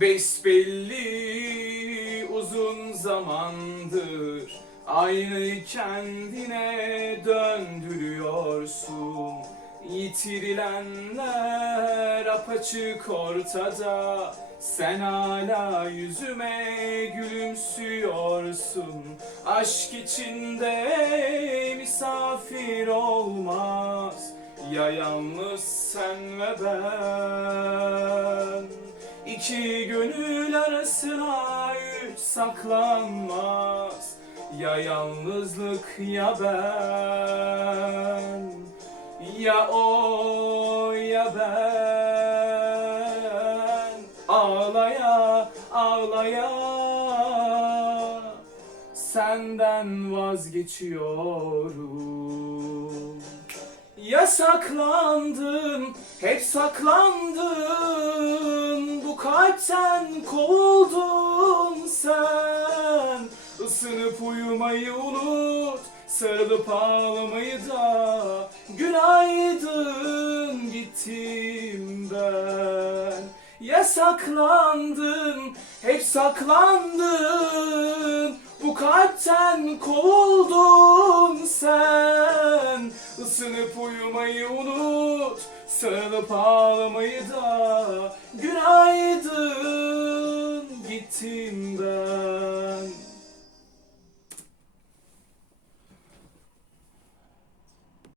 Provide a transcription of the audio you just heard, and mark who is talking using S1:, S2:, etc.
S1: Besbelli uzun zamandır Aynı kendine döndürüyorsun. Yitirilenler apaçık ortada Sen hala yüzüme gülümsüyorsun. Aşk içinde misafir olmaz Ya yalnız sen ve ben İki gönül arasına üç saklanmaz. Ya yalnızlık ya ben. Ya o ya ben. Ağlaya ağlaya. Senden vazgeçiyorum. Yasaklandın, hep saklandın Kalpten kovuldun sen. Isınıp uyumayı unut. Sarılıp ağlamayı da. Günaydın gittim ben. Yasaklandın, hep saklandın. Bu kalpten kovuldun sen. Isınıp uyumayı unut. Sarılıp ağlamayı da Ben